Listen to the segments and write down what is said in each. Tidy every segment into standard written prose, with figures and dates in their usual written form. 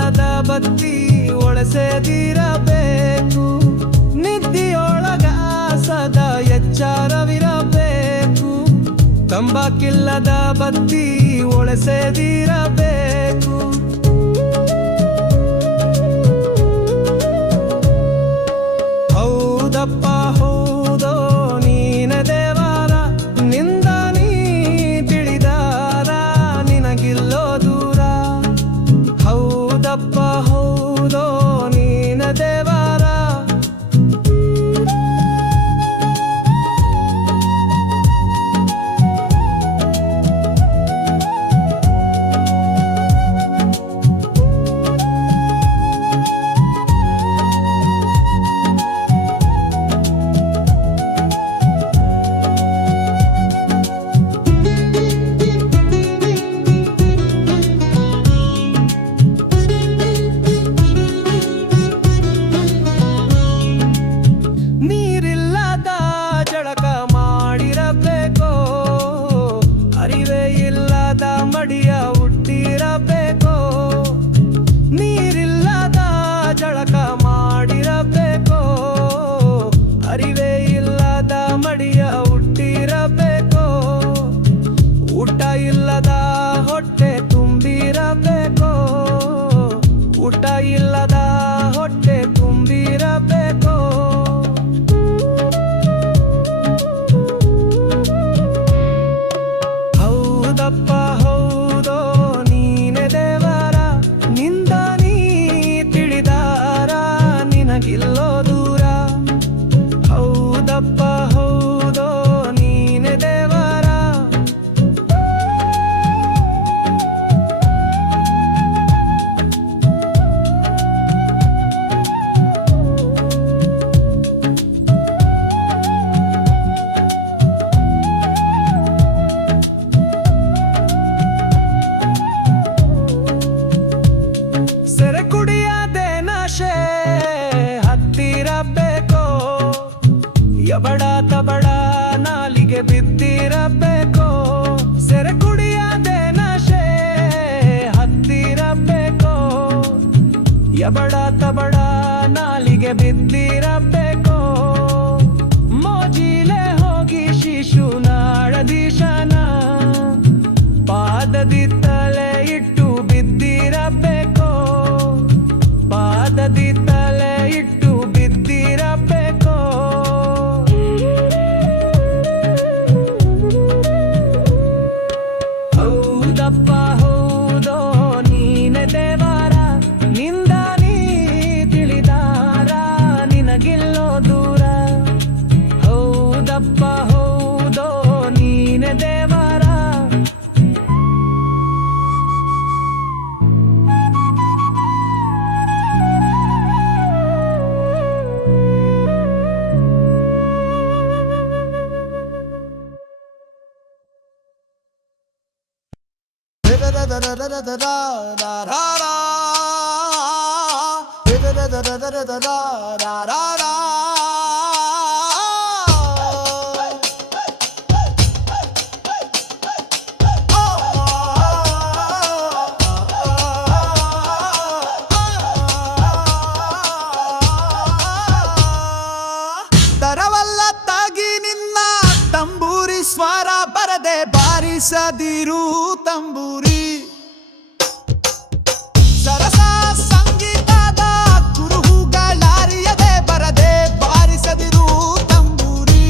ತಂಬಾಕಿಲ್ಲದ ಬತ್ತಿ ಒಳಸೆದಿರಬೇಕು. ನಿದ್ದಿಯೊಳಗ ಸದಾ ಎಚ್ಚರವಿರಬೇಕು. ತಂಬಾಕಿಲ್ಲದ ಬತ್ತಿ ಒಳಸೆದಿರಬೇಕು. ಹೌದಪ್ಪ ಹೌದೋ ನೀನ ದೇವರ, ನಿಂದ ನೀ ತಿಳಿದಾರ ನಿನಗಿಲ್ಲೋ ದೂರ. ಹೌದಪ್ಪ ಹೌದೋ ನೀನ ದೇವರ. ನೀರಿಲ್ಲದ ಜಳಕ ಮಾಡಿರಬೇಕೋ, ಅರಿವೇ ಇಲ್ಲದ ಮಡಿಯ ಹುಟ್ಟಿರಬೇಕೋ. ನೀರಿಲ್ಲದ ಜಳಕ ಮಾಡಿರಬೇಕೋ, ಅರಿವೇ ಇಲ್ಲದ ಮಡಿಯ ಹುಟ್ಟಿರಬೇಕೋ. ಊಟ ಇಲ್ಲದ ಹೊಟ್ಟೆ ತುಂಬಿರಬೇಕೋ, ಊಟ ಇಲ್ಲದ ಹೊಟ್ಟೆ ತುಂಬಿರಬೇಕೋ. ಹೌದಪ್ಪ ಹೌದೋ ನೀನೆ ದೇವರ, ನಿಂದ ನೀ ತಿಳಿದಾರ ನಿನಗಿಲ್ಲೋ ದೂರ. ಹೌದಪ್ಪ ಹೌದೋ ನೀನೆ ದೇವರ. ಸೆರೆ ಕುಡಿಯದೆ ನಶೆ ಹತ್ತಿರಬೇಕೋ, ಯಬಡ ತಬಡ ನಾಲಿಗೆ ಬಿದ್ದಿರಬೇಕೋ. ಸೆರೆ ಕುಡಿಯದೆ ನಶೆ ಹತ್ತಿರಬೇಕೋ, ಯಬಡ ತಬಡ ನಾಲಿಗೆ ಬಿದ್ದಿರಬೇಕೋ. ಮೋಜಿಲೆ ಹೋಗಿ ಶಿಶುನಾಳದೀಶನ ಪಾದದಿ ತಲೆ ಇಟ್ಟು ಬಿದ್ದಿರಬೇಕೋ, ಪಾದದಿ ತಲೆ ಇಟ್ಟು ಬಿದ್ದಿರಬೇಕೋ. ಹೌದಪ್ಪ ಹೌದೋ ನೀನೆ ದೇವರ, ನಿಂದ ನೀ ತಿಳಿದಾರ ನಿನಗಿಲ್ಲೋ ದೂರ. ಹೌದಪ್ಪ ಹೌದೋ ನೀನೆ ದೇವರ. ತರವಲ್ಲ ತಾಗಿ ನಿನ್ನ ತಂಬೂರಿ ಸ್ವರ ಬರದೆ ಬಾರಿಸದಿರು ತಂಬೂರಿ. ಸರಸ ಸಂಗೀತದ ಕುರುಹುಗಳರಿಯದೆ ಬರದೆ ಬಾರಿಸದಿರು ತಂಬೂರಿ.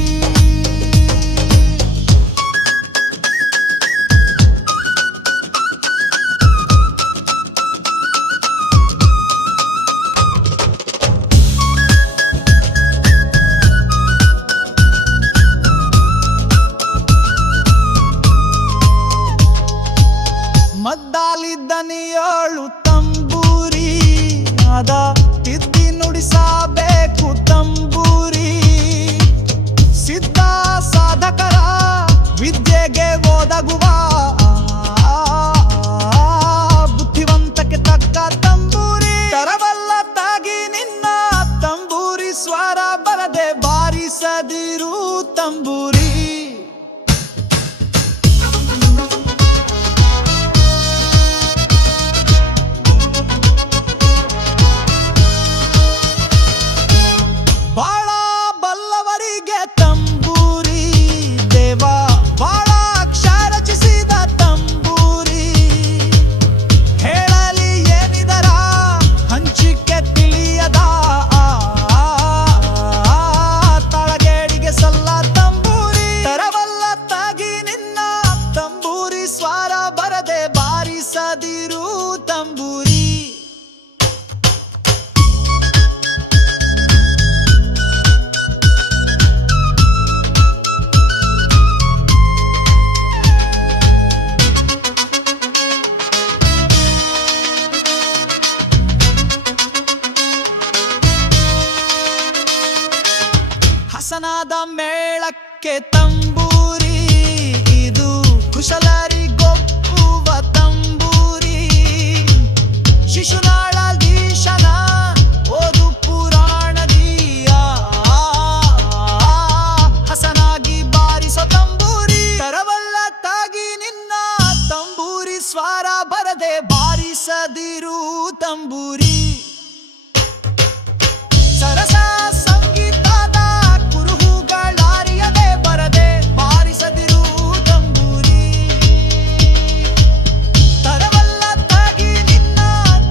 ಹಸನಾದ ಮೇಳಕ್ಕೆ ತಂಬೂರಿ, ಇದು ಕುಶಲರಿಗೊಪ್ಪುವ ತಂಬೂರಿ. ಶಿಶುನಾಳಧೀಶನ ಓದು ಪುರಾಣದೀಯ, ಹಸನಾಗಿ ಬಾರಿಸೋ ತಂಬೂರಿ. ತರವಲ್ಲ ತಾಗಿ ನಿನ್ನ ತಂಬೂರಿ ಸ್ವರ ಬರದೆ ಬಾರಿಸದಿರು ತಂಬೂರಿ. ಸರಸ ಸಂಗೀತದ ಕುರುಹುಗಳರಿಯದೆ ಬರದೆ ಬಾರಿಸದಿರು ತಂಬೂರಿ. ತರವಲ್ಲ ತಾಗಿ ನಿನ್ನ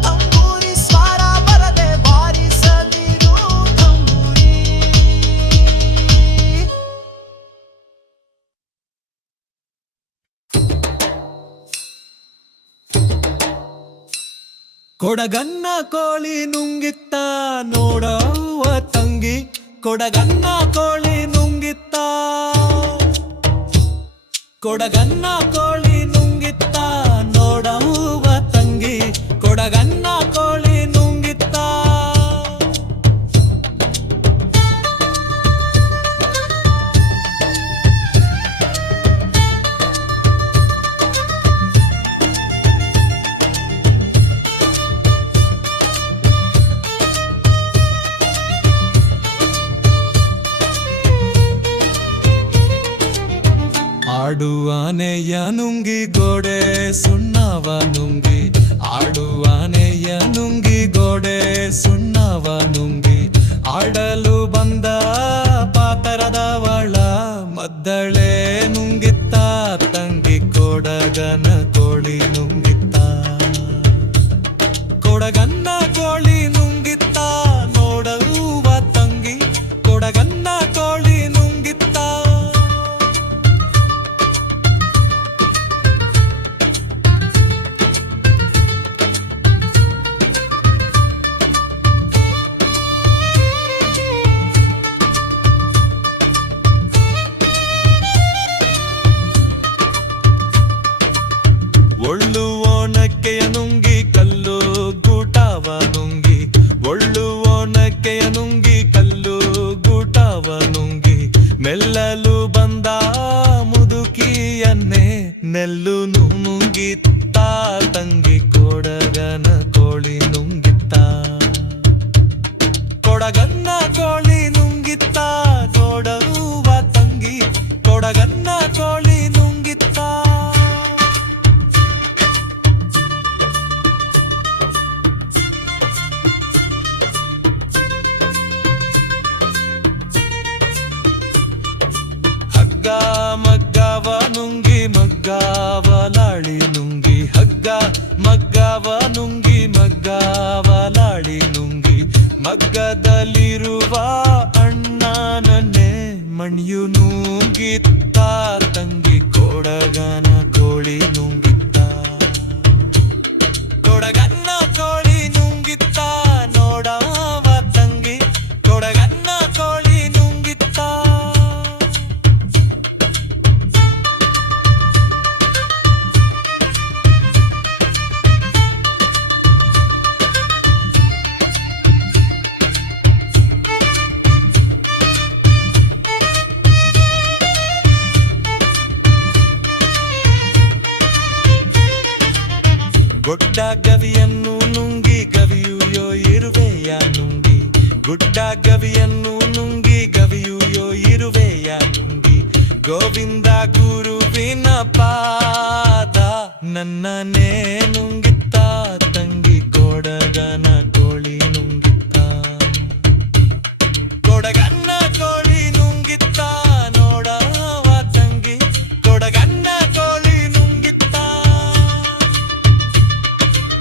ತಂಬೂರಿ ಸ್ವರ ಬರದೆ ಬಾರಿಸದಿರು ತಂಬೂರಿ. ಕೊಡಗನ್ನ ಕೋಳಿ ನುಂಗಿತ್ತ ನೋಡವ್ವ ತಂಗಿ, ಕೊಡಗನ್ನ ಕೋಳಿ ನುಂಗಿತ್ತ, ಕೊಡಗನ್ನ ಕೋಳಿ ನುಂಗಿತ್ತ ನೋಡವ್ವ ತಂಗಿ, ಕೊಡಗನ್ನ ಕೋಳಿ ನುಂಗಿತ್ತ. ಆಡುವಾನೆಯ ನುಂಗಿ ಗೋಡೆ ಸುಣ್ಣವ ನುಂಗಿ, ಆಡುವಾನೆಯ ನುಂಗಿ ಗೋಡೆ ಸುಣ್ಣವ ನುಂಗಿ, ಆಡಲು ಬಂದ ಪಾತರದವಳ ಮದ್ದಳೆ ನುಂಗಿತ್ತ ತಂಗಿ, ಕೊಡಗನ ಕೋಳಿ ನುಂಗಿತ್ತ, ಕೊಡಗನ್ನ ಕೋಳಿ ನುಂಗಿತ್ತ ನೋಡುವ ತಂಗಿ, ಕೊಡಗನ್ನ ಕೋಳಿ ನುಂಗಿತ್ತ. ಒಳ್ಳು ಓನಕ್ಕೆಯ ನುಂಗಿ ಕಲ್ಲು ಗೂಟವ ನುಂಗಿ, ಒಳ್ಳು ಓನಕ್ಕೆಯ ನುಂಗಿ ಕಲ್ಲು ಗೂಟವ ನುಂಗಿ, ಮೆಲ್ಲಲು ಬಂದ ಮುದುಕಿಯನ್ನೇ ನೆಲ್ಲು ನುಂಗಿತ್ತ ತಂಗಿ, ಕೊಡಗನ ಕೋಳಿ ನುಂಗಿತ್ತ, ಕೊಡಗನ್ನ ಕೋಳಿ ನುಂಗಿತ್ತ ನೋಡುವ ತಂಗಿ, ಕೊಡಗನ್ನ ಕೋಳಿ ನುಂಗಿತ್ತ. ಹಗ್ಗ ಮಗ್ಗವ ನುಂಗಿ ಮಗ್ಗವಲಾಳಿ ನುಂಗಿ, ಹಗ್ಗ ಮಗ್ಗವ ನುಂಗಿ ಮಗ್ಗವಲಾಳಿ ನುಂಗಿ, ಮಗ್ಗದಲ್ಲಿರುವ ಅಣ್ಣನನ್ನೇ ಮಣಿಯು ನುಂಗಿತ್ತ ತಂಗಿ, ಕೊಡಗನ ಕೋಳಿ ನುಂಗಿತ್ತ, ಕೊಡಗನ್ನ ಕೋಳಿ ನುಂಗಿತ್ತ ನೋಡವ ತಂಗಿ, ಕೊಡಗನ್ನ ಕೋಳಿ ನುಂಗಿತ್ತ. ಗುಡ್ಡ ಗವಿಯನ್ನು ನುಂಗಿ ಗವಿಯು ಇರುವೆಯ ನುಂಗಿ, ಗುಡ್ಡ ಗವಿಯನ್ನು ನುಂಗಿ ಗವಿಯು ಇರುವೆಯ ನುಂಗಿ, ಗೋವಿಂದ ಗುರುವಿನ ಪಾದ ನನ್ನನೇ ನುಂಗಿತ್ತ ತಂಗಿ, ಕೊಡಗನ ಕೋಳಿ ನುಂಗಿತ್ತ, ಕೊಡಗನ್ನ ಕೋಳಿ ನುಂಗಿತ್ತ ನೋಡವ ತಂಗಿ, ಕೊಡಗನ್ನ ಕೋಳಿ ನುಂಗಿತ್ತ,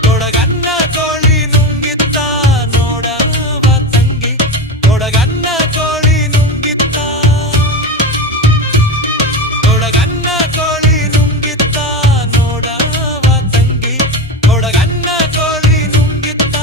ಕೊಡಗನ್ನ ಕೋಳಿ ನುಂಗಿತ್ತ ನೋಡವ ತಂಗಿ, ಕೊಡಗನ್ನ ಕೋಳಿ ನುಂಗಿತ್ತ, ಕೊಡಗನ್ನ ಕೋಳಿ ನುಂಗಿತ್ತ ನೋಡವ ತಂಗಿ, ಕೊಡಗನ್ನ ಕೋಳಿ ನುಂಗಿತ್ತ.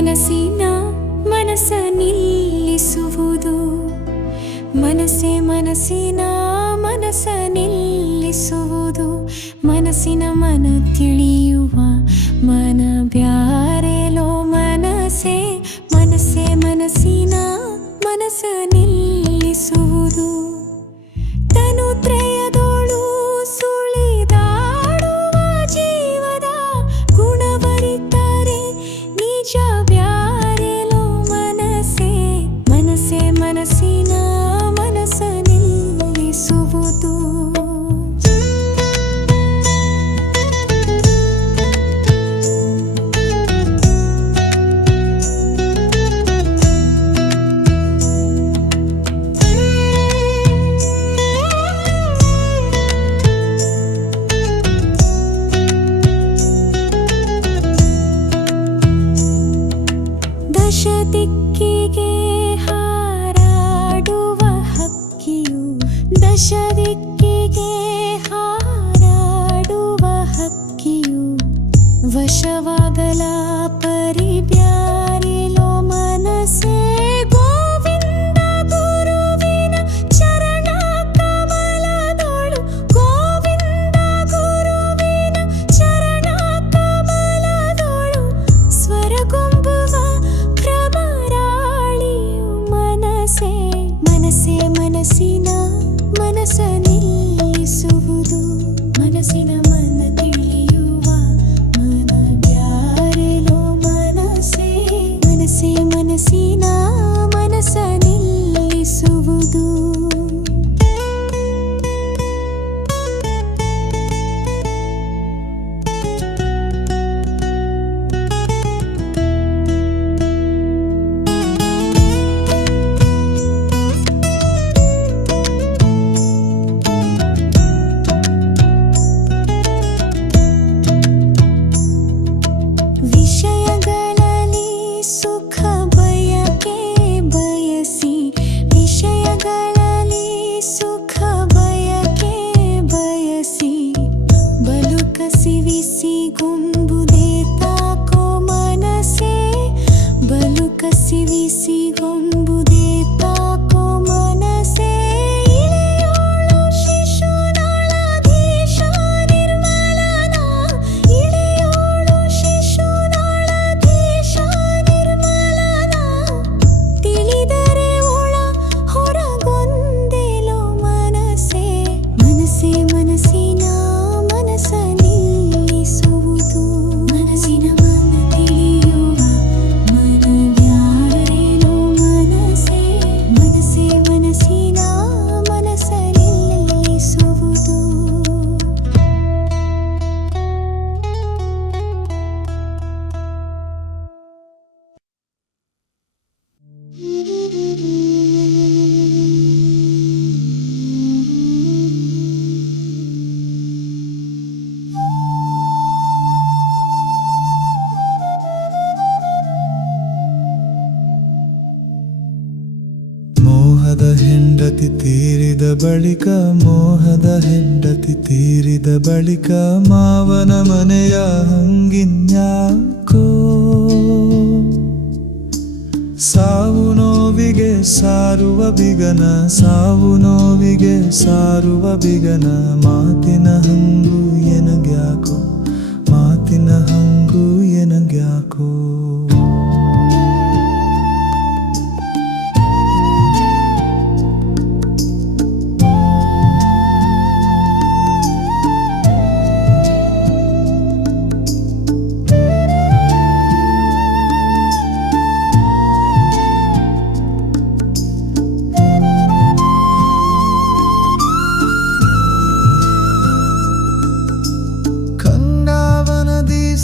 ಮನಸ್ಸಿನ ಮನಸ್ಸ ನಿಲ್ಲಿಸುವುದು ಮನಸ್ಸಿನ ಮನಸ್ಸ ನಿಲ್ಲಿಸುವುದು ಮನಸ್ಸಿನ ಮನ ತಿಳಿಯುವ ಮನ ಬ್ಯಾರೆಲೋ ಮನಸ್ಸಿನ ಮನಸ್ಸ ನಿಲ್ಲಿಸುವುದು ತನು ತ್ರಯದೋಳು ಸುಳಿದಾಡುವ ಜೀವದ ಗುಣವರಿತಾರೆ ನಿಜ ಬ್ಯಾರೆಲೋ ಮನಸ್ಸಿನ ಮನಸ್ಸ ನಿಲ್ಲಿಸುವುದು ದಶ ದಿಕ್ಕಿಗೆ ಹಾರಾಡುವ ಹಕ್ಕಿಯು ದಶ ದಿಕ್ಕಿಗೆ ಹಾರಾಡುವ ಹಕ್ಕಿಯು ವಶವಾಗಲ ಪರಿಬ್ಯಾರಿಲೋ ಮನಸ್ಸೇ ಗೋವಿಂದ ಗುರುವಿನ ಚರಣ ಕಮಲದೊಳು ಗೋವಿಂದ ಗುರುವಿನ ಚರಣ ಕಮಲದೊಳು ಸ್ವರಗೊಂಬುವ ಪ್ರಭರಾಳಿಯು ಮನಸ್ಸಿನ ಮನಸ್ಸ ನಿಲ್ಲಿಸುವುದು ಮನಸ್ಸಿನ ಮನ ತಿಳಿಯುವ ಮನ ಬ್ಯಾರೆಲೋ ಮನಸ್ಸಿನ ಮನಸ್ಸ ನಿಲ್ಲಿಸುವುದು ವಿಷಯಗಳಲ್ಲಿ ಸುಖ ಬಯಕೆ ಬಯಸಿ ವಿಷಯಗಳಲ್ಲಿ ಸುಖ ಬಯಕೆ ಬಯಸಿ ಬಲು ಕಸಿವಿಸಿಗೊಂಬುದೇ ತಾಕೋ ಮನಸ್ಸೇ ಬಲು ಕಸಿವಿಸಿಗೊಂಬುದೇ ತಾಕೋ ಮನಸ್ಸೇ ಇಳೆಯೋಳು ಶಿಶುನಾಳಾಧೀಶ ನಿರ್ಮಲನ ಇಳೆಯೋಳು ಶಿಶುನಾಳಾಧೀಶ ನಿರ್ಮಲನ ತಿಳಿದರೆ ಒಳ ಹೊರಗೊಂದೆಲೋ ಮನಸ್ಸಿನ ಮನಸ್ಸ ನಿಲ್ಲಿಸುವುದು ಮನಸ್ಸಿನ ಮನ ತಿಳಿಯುವ ಮನ ಬ್ಯಾರೆಲೋ ಮನಸ್ಸಿನ ಮನಸ್ಸ ನಿಲ್ಲಿಸುವುದು ಮೋಹದ ಹೆಂಡತಿ ತೀರಿದ ಬಳಿಕ ಮಾವನ ಮನೆಯ ಹಂಗಿನ್ಯಾಕೋ ಸಾವು ನೋವಿಗೆ ಸಾರುವ ಬಿಗನ ಮಾತಿನ ಹಂಗು ಎನಗ್ಯಾಕೋ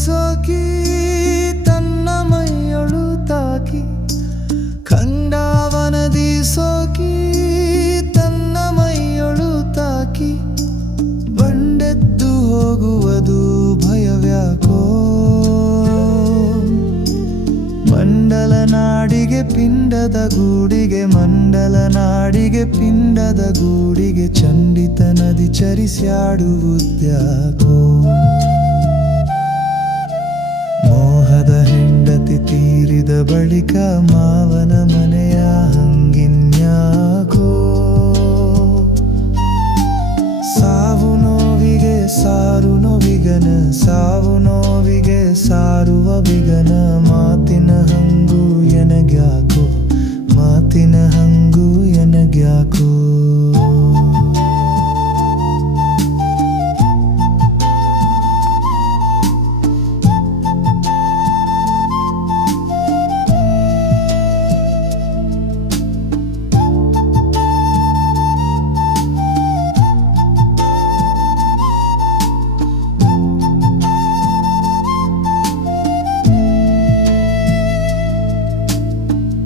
ಸೋಕಿ ತನ್ನ ಮೈಯೊಳು ತಾಕಿ ಖಂಡಾವನದಿ ಸೋಕಿ ತನ್ನ ಮೈಯೊಳು ತಾಕಿ ಬಂಡೆದ್ದು ಹೋಗುವುದು ಭಯವ್ಯಾಕೋ ಮಂಡಲ ನಾಡಿಗೆ ಪಿಂಡದ ಗೂಡಿಗೆ ಚಂಡಿತ ನದಿ ಚರಿಸ್ಯಾಡುವುದ್ಯಾಕೋ ಮೋಹದ ಹೆಂಡತಿ ತೀರಿದ ಬಳಿಕ ಮಾವನ ಮನೆಯ ಹಂಗಿನ್ಯಾಕೋ ಸಾವು ನೋವಿಗೆ ಸಾರು ನೋವಿಗನ ಸಾವು ನೋವಿಗೆ ಸಾರುವ ಬಿಗನ ಮಾತಿನ ಹಂಗು ಎನಗ್ಯಾಕೋ ಮಾತಿನ ಹಂಗು ಎನಗ್ಯಾಕೋ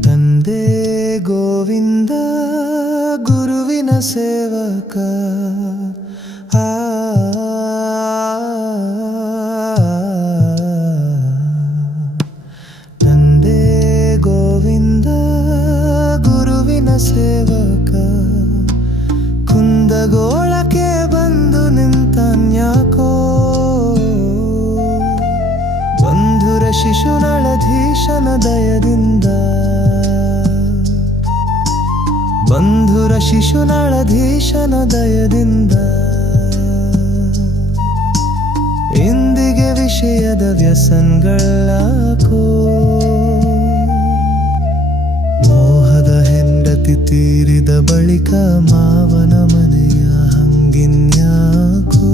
ತಂದೆ ಗೋವಿಂದ ಗುರುವಿನ ಸೇವಕ ಆ ತಂದೆ ಗೋವಿಂದ ಗುರುವಿನ ಸೇವಕ ಕುಂದಗೋಳಕ್ಕೆ ಬಂದು ನಿಂತನ್ಯಾಕೋ ಬಂಧುರ ಶಿಶುನಳಧೀಶನ ದಯದಿಂದ ಬಂಧುರ ಶಿಶುನಳಧೀಶನ ದಯದಿಂದ ಇಂದಿಗೆ ವಿಷಯದ ವ್ಯಸನಗಳಾಕೋ ಮೋಹದ ಹೆಂಡತಿ ತೀರಿದ ಬಳಿಕ ಮಾವನ ಮನೆಯ ಹಂಗಿನ್ಯಾಕೋ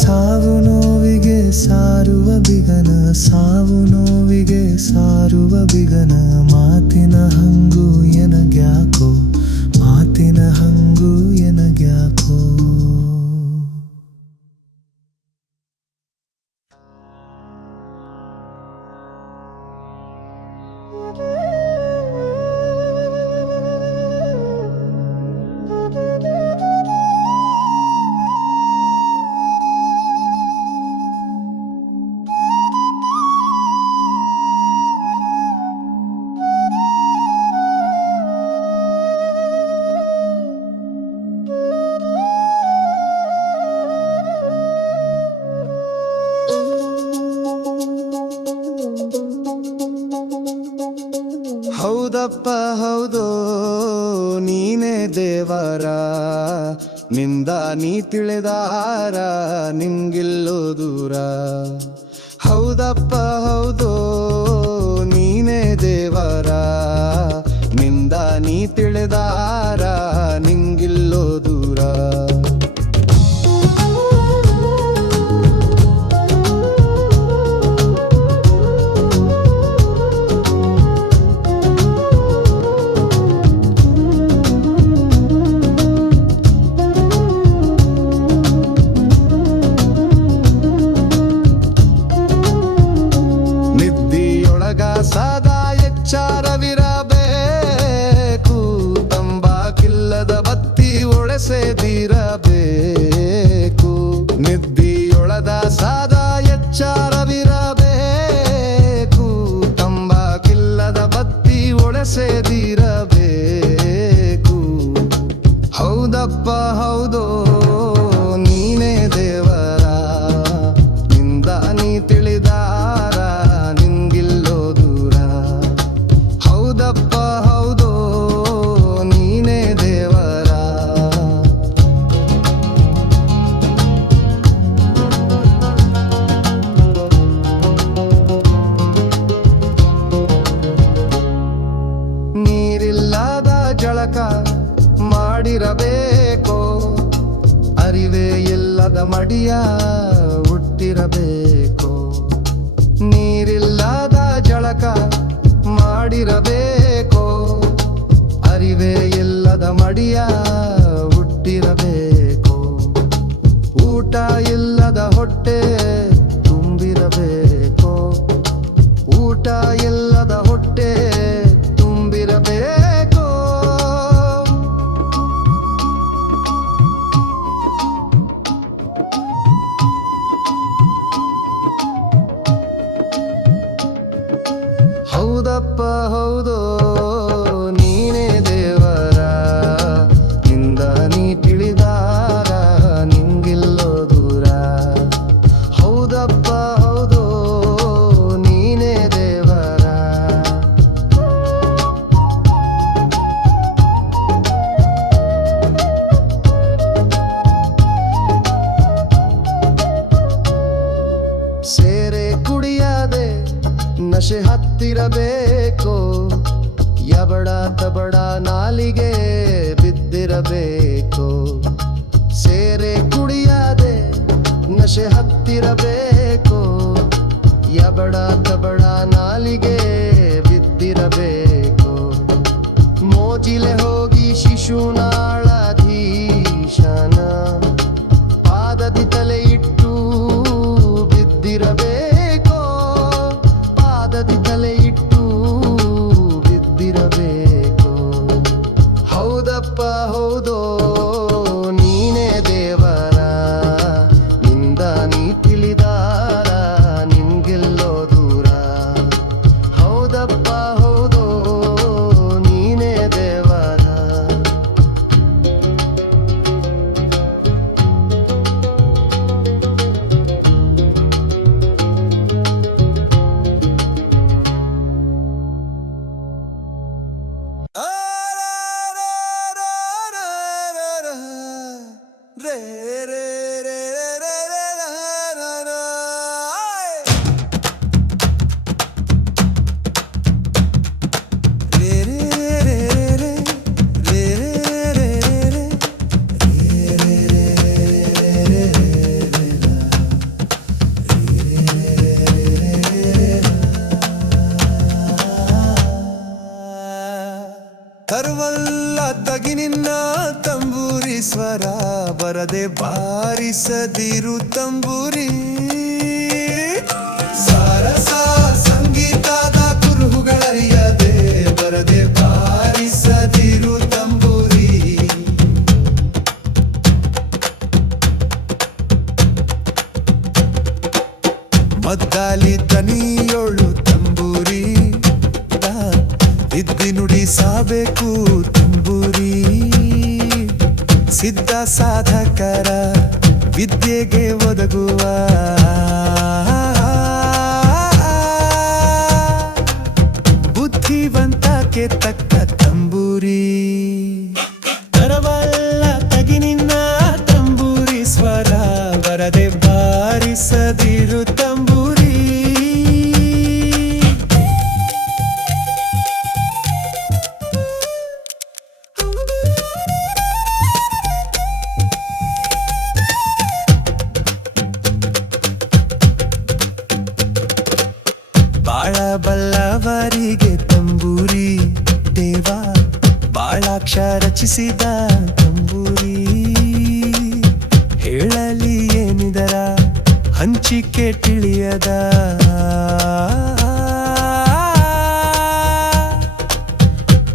ಸಾವು ನೋವಿಗೆ ಸಾರುವ ಬಿಗನ ಸಾವು ನೋವಿಗೆ ಸಾರುವ ಬಿಗನ ಮಾತಿನ ಹಂಗು ಎನಗ್ಯಾಕೋ ಮಾತಿನ ಹಂಗು ಎನಗ್ಯಾಕೋ ಹೌದಪ್ಪ ಹೌದು ನೀನೇ ದೇವರ ನಿಂದ ನೀ ತಿಳಿದಾರ ನಿಂಗಿಲ್ಲೋ ದೂರ ಹೌದಪ್ಪ ಹೌದು ನೀನೇ ದೇವರ ನಿಂದ ನೀ ತಿಳಿದಾರ ನಿಂಗಿಲ್ಲೋ ದೂರ ಸದಾ ಎಚ್ಚರವಿರಬೇಕು ತಂಬಾಕಿಲ್ಲದ ಬತ್ತಿ ಒಳೆಸದಿರಬೇಕು ನಿದ್ದಿಯೊಳದ ಸದಾ ಎಚ್ಚರವಿರಬೇಕು ತಂಬಾಕಿಲ್ಲದ ಬತ್ತಿ ಒಳೆಸದಿರಬೇಕು ಹೌದಪ್ಪ ಹೌದು ನೀನೇ ದೇವರ ನಿಂದ ನೀ ತಿಳಿದಾರ ನಿಂಗಿಲ್ಲೋ ದೂರ ಹೌದಪ್ಪ ಹೌದು ನೀನೇ ದೇವರ ನೀರಿಲ್ಲದ ಜಳಕ ಮಾಡಿರಬೇಕೋ ಅರಿವೇ ಇಲ್ಲದ ಮಡಿಯ ಹುಟ್ಟಿರಬೇಕು ನೀರಿಲ್ಲದ ಜಳಕ ಮಾಡಿರಬೇಕೋ ಅರಿವೇ ಇಲ್ಲದ ಮಡಿಯ ಹುಟ್ಟಿರಬೇಕು ಊಟ ಇಲ್ಲದ ಹೊಟ್ಟೆ ತುಂಬಿರಬೇಕು ಊಟ ಇಲ್ಲದ ಹೊಟ್ಟೆ ತುಂಬಿರಬೇಕು ಹೌದಪ್ಪ ಹೌದು ನೀನೇ ದೇವರ ನಿಂದ ನೀ ತಿಳಿದಾರ ನಿಂಗಿಲ್ಲೋ ದೂರ ಹೌದಪ್ಪ ಹೌದು ನಶೆ ಹತ್ತಿರಬೇಕು, ಯಬಡ ತಬಡ ನಾಲಿಗೆ ಬಿದ್ದಿರಬೇಕು. ಸೇರೆ ಕುಡಿಯದೆ ನಶೆ ಹತ್ತಿರಬೇಕು, ಯಬಡ ತಬಡ ನಾಲಿಗೆ ಬಿದ್ದಿರಬೇಕು. ಮೋಜಿಲೆ ಹೋಗಿ ಶಿಶುನಾಳಧೀಶನ ಪಾದದಿ ತಲೆ ಇಟ್ಟು ಬಿದ್ದಿರಬೇಕು, ಪಾದದಿ ತಲೆ ಇಟ್ಟು ಬಿದ್ದಿರಬೇಕು. ಹೌದಪ್ಪ ಹೌದೋ ನೀನೇ ದೇವರ, ನಿಂದ ನೀ ತಿಳಿದಾರ ನಿನ್ಗೆಲ್ಲೋ ದೂರ. ಹೌದಪ್ಪ ಹೌದೋ ನೀನೇ ದೇವರ. ತರುವಲ್ಲ ತಗಿ ನಿನ್ನ ತಂಬೂರಿ ಸ್ವರ, ಬರದೆ ಬಾರಿಸದಿರು ತಂಬೂರಿ. ಸಾರಸ ಸಂಗೀತದ ಕುರುಹುಗಳರಿಯದೆ ಬರದೆ ಬಾರಿಸದಿರು ತಂಬೂರಿ. ಮದ್ದಾಲಿ ದನಿಯೋಳು ತಂಬೂರಿ, ಇದ್ದಿ ನುಡಿಸಬೇಕು ತಂಬೂರಿ. ಸಿದ್ಧ ಸಾಧಕರ ವಿದ್ಯೆಗೆ ಒದಗುವ ಬುದ್ಧಿವಂತಕ್ಕೆ ತಕ್ಕ ತಂಬೂರಿ. ತರವಲ್ಲ ತಗಿ ನಿನ್ನ ತಂಬೂರಿ ಸ್ವರ, ಬರದೆ ಬಾರಿಸದಿರು ತಂಬೂರಿ. ಬಾಳ ಬಲ್ಲವರಿಗೆ ತಂಬೂರಿ ದೇವ, ಬಾಳಾಕ್ಷ ರಚಿಸಿದ ತಂಬೂರಿ. ಹೇಳಲಿ ಏನಿದರ ಹಂಚಿಕೆ ತಿಳಿಯದ,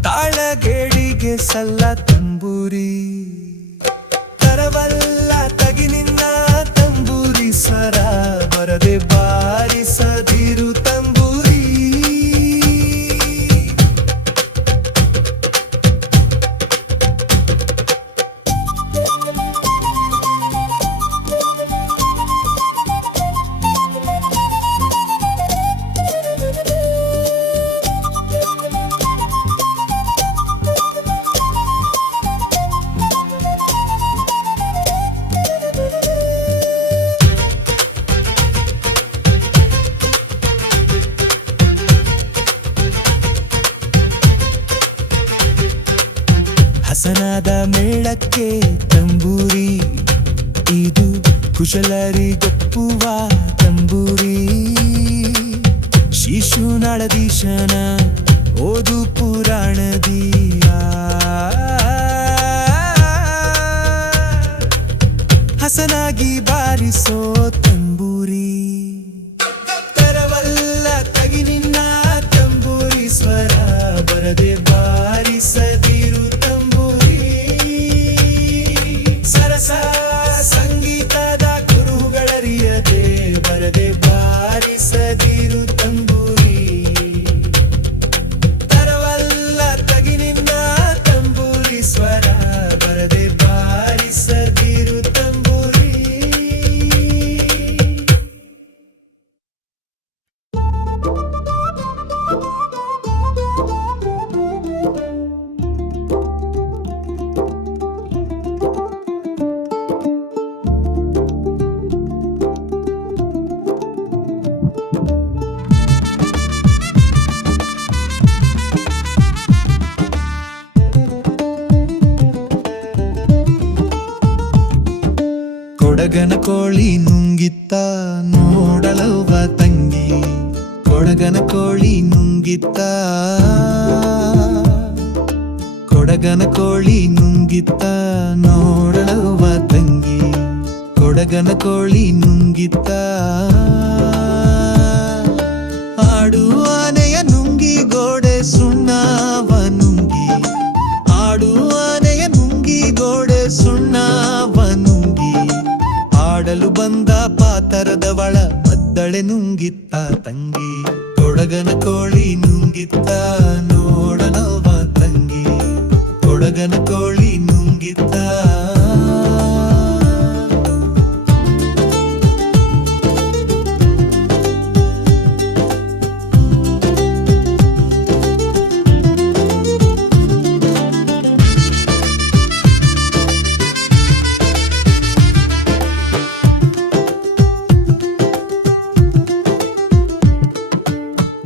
ತಾಳಗೇಡಿಗೆ ಸಲ್ಲ ತಂಬೂರಿ. ತರವಲ್ಲ ತಗಿ ನಿನ್ನ ತಂಬೂರಿ ಸ್ವರ, ಬರದೆ ಬಾರಿಸದಿರು ತಂಬೂರಿ. ಹಸನಾದ ಮೇಳಕ್ಕೆ ತಂಬೂರಿ, ಇದು ಕುಶಲರಿಗೊಪ್ಪುವ ತಂಬೂರಿ. ಶಿಶುನಾಳಧೀಶನ ಓದು ಪುರಾಣದಿ, ಹಸನಾಗಿ ಬಾರಿಸೋ ತಂಬೂರಿ. ತರವಲ್ಲ ತಗಿ ನಿನ್ನ ತಂಬೂರಿ ಸ್ವರ, ಬರದೆ ಬಾರಿಸದಿರು ತಂಬೂರಿ. ಸರಸ ಸಂಗೀತದ ಕುರುಹುಗಳರಿಯದೆ ಬರದೆ ಬಾರಿಸದಿರು ತಂಬೂರಿ. ತರವಲ್ಲ ತಗಿ ನಿನ್ನ ತಂಬೂರಿ ಸ್ವರ, ಬರದೆ ಬಾರಿಸದಿರು ತಂಬೂರಿ. ಕೊಡಗನ ಕೋಳಿ ನುಂಗಿತ್ತ ನೋಡಲವ್ವ ತಂಗಿ, ಕೊಡಗನ ಕೋಳಿ ನುಂಗಿತ್ತ, ಕೊಡಗನ ಕೋಳಿ ನುಂಗಿತ್ತ ನೋಡಲವ್ವ ತಂಗಿ, ಕೊಡಗನ ಕೋಳಿ ನುಂಗಿತ್ತ. ಆಡು ಆನೆಯ ನುಂಗಿ ಗೋಡೆ ಸುಣ್ಣವ ನುಂಗಿ, ಆಡು ಆನೆಯ ನುಂಗಿ ಗೋಡೆ ಸುಣ್ಣವ ನುಂಗಿ, ಆಡಲು ಬಂದ ಪಾತರದವಳ ಮದ್ದಳೆ ನುಂಗಿತ್ತ ತಂಗಿ, ಕೊಡಗನ ಕೋಳಿ ನುಂಗಿತ್ತ ನೋಡಲವ್ವ ತಂಗಿ, ಕೊಡಗನ ಕೋಳಿ ನುಂಗಿತ್ತ.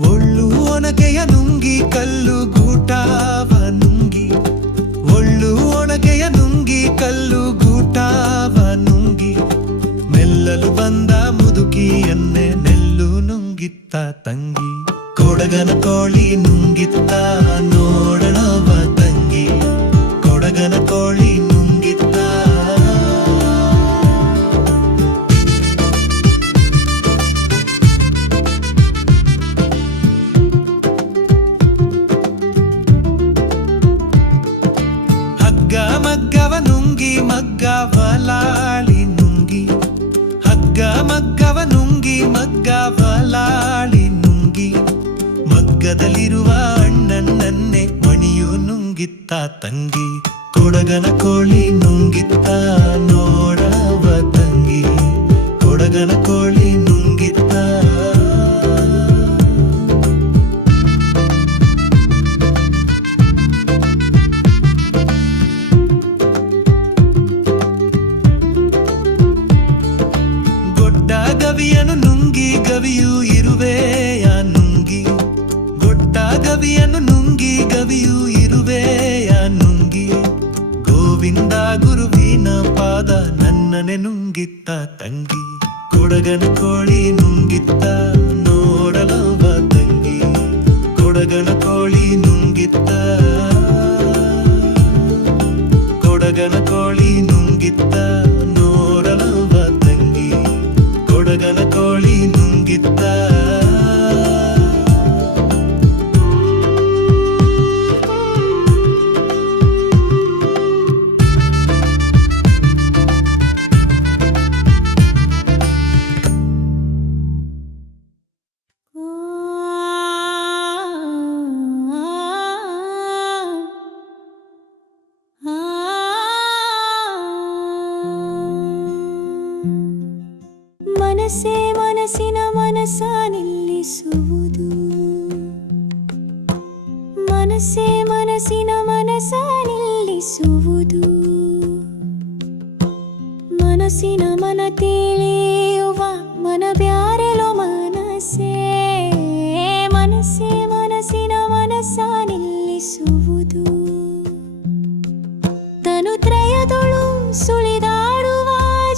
ಒಳ್ಳು ಒಣಗೆಯ ನುಂಗಿ ಕಲ್ಲು ಗೂಟಾವ ನುಂಗಿ, ಒಳ್ಳು ಒಣಗೆಯ ನುಂಗಿ ಕಲ್ಲು ಗೂಟಾವ ನುಂಗಿ, ಮೆಲ್ಲಲು ಬಂದ ಮುದುಕಿಯನ್ನೇ ನೆಲ್ಲು ನುಂಗಿತ್ತ ತಂಗಿ, ಕೊಡಗನ ಕೋಳಿ ನುಂಗಿತ್ತ ನೋಡಲವ್ವ ತಂಗಿ, ಕೊಡಗನ ಕೋಳಿ ನುಂಗಿತ್ತ. ಹಗ್ಗ ಮಗ್ಗವ ನುಂಗಿ ಮಗ್ಗವಲಾಳಿ ನುಂಗಿ, ಹಗ್ಗ ಮಗ್ಗವ ನುಂಗಿ ಮಗ್ಗವಲಾಳಿ ನುಂಗಿ, ಮಗ್ಗದಲ್ಲಿರುವ ಅಣ್ಣನನ್ನೇ ಮಣಿಯು ನುಂಗಿತ್ತ ತಂಗಿ, ಕೊಡಗನ ಕೋಳಿ ನುಂಗಿತ್ತ ನೋಡಲವ್ವ ತಂಗಿ, ಕೊಡಗನ ಕೋಳಿ ನುಂಗಿತ್ತ. ಗೊಡ್ಡ ಗವಿಯನ್ನು ನುಂಗಿ ಗವಿಯು ಇರುವೆಯ ನುಂಗಿ, ಗೊಡ್ಡ ಗವಿಯನ್ನು ನುಂಗಿ ಗವಿಯು ಇರುವೆಯ ನುಂಗಿ, ಗೋವಿಂದ ಗುರುವಿನ ಪಾದ ನನ್ನನೆ ನುಂಗಿತ್ತ ತಂಗಿ, ಕೊಡಗನ ಕೋಳಿ ನುಂಗಿತ್ತ ನೋಡಲವ್ವ ತಂಗಿ, ಕೊಡಗನ ಕೋಳಿ ನುಂಗಿತ್ತ, ಕೊಡಗನ ಕೋಳಿ ನುಂಗಿತ್ತ ನೋಡಲವ್ವ ತಂಗಿ, ಕೊಡಗನ ಕೋಳಿ ನುಂಗಿತ್ತ. ಮನಸ್ಸೇ ಮನಸ್ಸಿನ ಮನಸ್ಸ ನಿಲ್ಲಿಸುವುದು, ಮನಸ್ಸೇ ಮನಸ್ಸಿನ ಮನಸ್ಸ ನಿಲ್ಲಿಸುವುದು, ಮನಸ್ಸಿನ ಮನ ತಿಳಿಯುವ ಮನ ಬ್ಯಾರೆಲೋ ಮನಸ್ಸೇ, ಮನಸ್ಸೇ ಮನಸ್ಸಿನ ಮನಸ್ಸ ನಿಲ್ಲಿಸುವುದು, ತನುತ್ರಯದೊಳು ಸುಳಿದಾಡುವ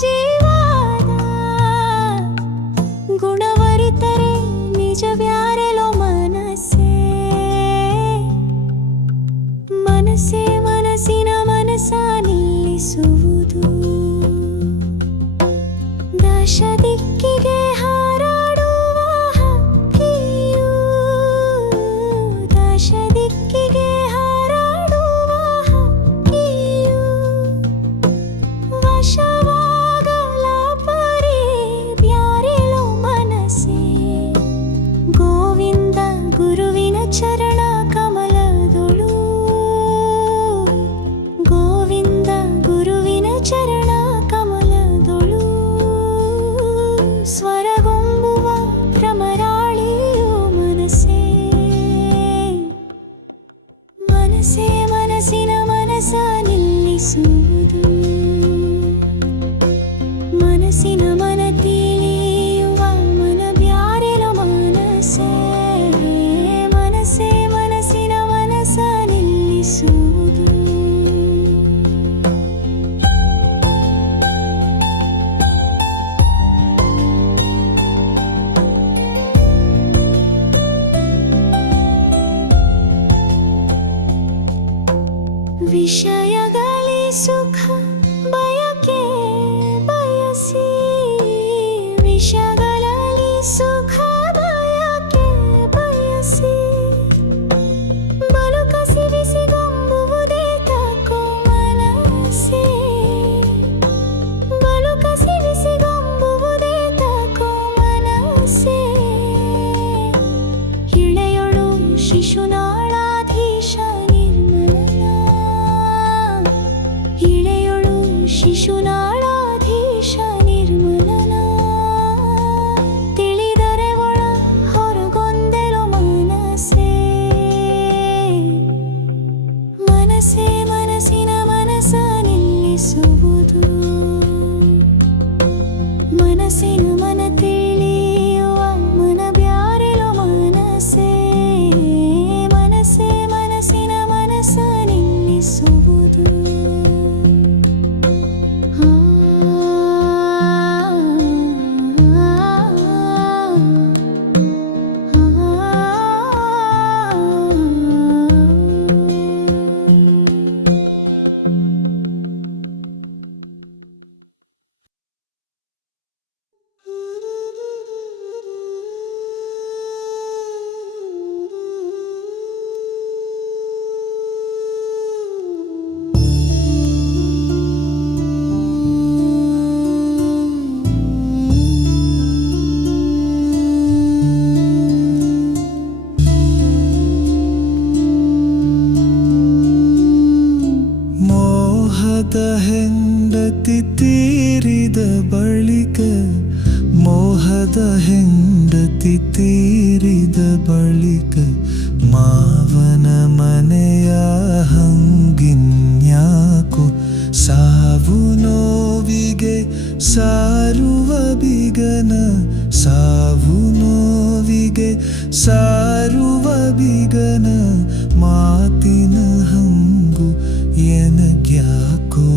ಜೀವದ ಗುಣವರಿತರೆ ನಿಜ ಬ್ಯಾರೆಲೋ ಮನಸ್ಸೇ, ಮನಸ್ಸೇ ಮನಸ್ಸಿನ ಮನಸ್ಸ ನಿಲ್ಲಿಸುವುದು. ವಿಷಯಗಳಿ ಸುಖ ಬಯಕೆ ಬಯಸಿ ವಿಷಯಗಳಲ್ಲಿ ಸುಖ ಬಯಕೆ ಬಯಸಿ ಬಲು ಕಸಿವಿಸಿಗಂಬುವುದೇ ತಕೋ ಮನಸ್ಸೇ ಬಲು ಕಸಿವಿಸಿಗಂಬುವುದೇ ತಕೋ ಮನಸ್ಸೇ ಇಳೆಯೊಳು ಶಿಶುನಾಳಾಧೀಶ ಇಳೆಯೊಳು ಶಿಶುನಾಳಾಧೀಶ ನಿರ್ಮಲನ ತಿಳಿದರೆ ಒಳ ಹೊರಗೊಂದೆಲು ಮನಸ್ಸೇ ಮನಸ್ಸೇ ಮನಸ್ಸಿನ ಮನಸ್ಸ ನಿಲ್ಲಿಸುವುದು ಮನಸ್ಸಿನ ಮನ ತಿಳಿಯುವ ಮನ ಬ್ಯಾರೆಲು ಮನಸ್ಸೇ ಮನಸ್ಸೇ ಮನಸ್ಸಿನ ಮನಸ್ಸ ನಿಲ್ಲಿಸುವುದು ಮೋಹದ ಹೆಂಡತಿ ತೀರಿದ ಬಳಿಕ ಮೋಹದ ಹೆಂಡತಿ ತೀರಿದ ಬಳಿಕ ಮಾವನ ಮನೆಯ ಹಂಗಿನ್ಯಾಕು ಸಾವು ನೋವಿಗೆ ಸಾರುವ ಬಿಗನ ಸಾವು ನೋವಿಗೆ ಸಾರುವ ಬಿಗನ ಮಾತಿನ ಹಂಗು ಎನಗ್ಯಾಕೋ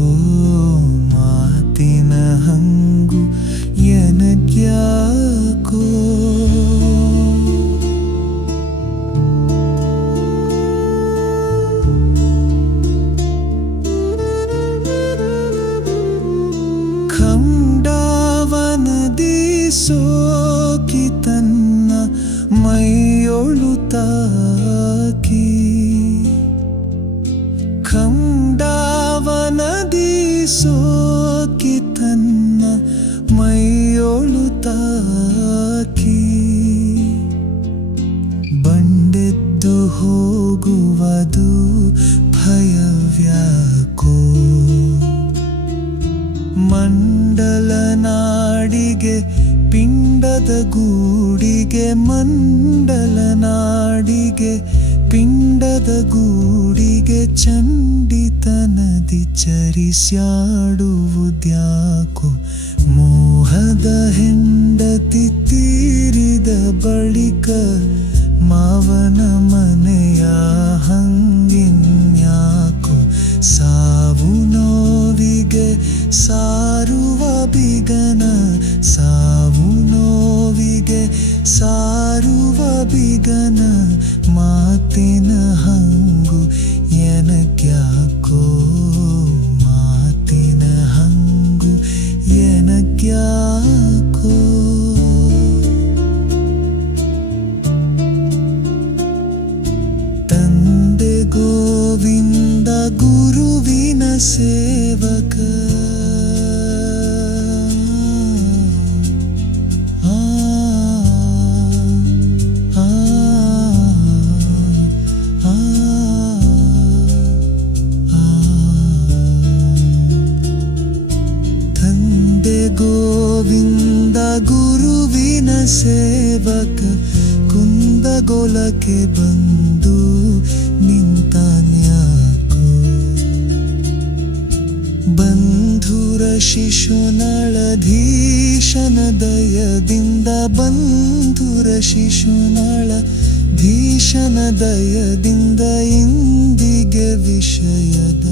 ಮಾತಿನ ಹಂಗು ಎನಗ್ಯಾಕೋ ಖಂಡಾವನದಿ ಸೋಕಿ ತನ್ನ ಮೈಯೊಳು ತಾಕಿ ಖಂಡಾವನದಿ ಸೋಕಿ ತನ್ನ ಮೈಯೊಳು ತಾಕಿ ಬಂಡೆದ್ದು ಹೋಗುವುದು ಭಯವ್ಯಾಕೋ ಮಂಡಲ ನಾಡಿಗೆ ಪಿಂಡದ ಗೂಡಿಗೆ ಮಂಡಲ ನಾಡಿಗೆ ಪಿಂಡದ ಗೂಡಿಗೆ ಚಂಡಿತನದಿ ಚರಿಸ್ಯಾಡುವುದ್ಯಾಕೋ ಮೋಹದ ಹೆಂಡತಿ ತೀರಿದ ಬಳಿಕ ಮಾವನ ಮನೆಯ ಹಂಗಿನ್ಯಾಕೋ ಸಾವು ನೋವಿಗೆ ಸಾರುವ ಬಿಗನ ಸಾವು ನೋವಿಗೆ ಸಾರುವ ಬಿಗನ ಮಾತಿನ ಹಂಗು ಎನಗ್ಯಾಕೋ ಮಾತಿನ ಹಂಗು ಎನಗ್ಯಾಕೋ ತಂದೆ ಗೋವಿಂದ ಗುರುವಿನ ಸೇವಕ ಗೋವಿಂದ ಗುರುವಿನ ಸೇವಕ ಕುಂದಗೋಲಕ್ಕೆ ಬಂದು ನಿಂತಾನ್ಯಾಕೋ ಬಂಧುರ ಶಿಶುನಾಳಧೀಶನ ದಯದಿಂದ ಬಂಧುರ ಶಿಶುನಾಳಧೀಶನ ದಯದಿಂದ ಇಂದಿಗೆ ವಿಷಯದ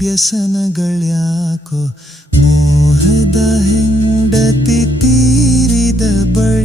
ವ್ಯಸನಗಳ್ಯಾಕೋ ಮೋಹದ ಹೆಂಡತಿ ತೀರಿದ ಬಳಿ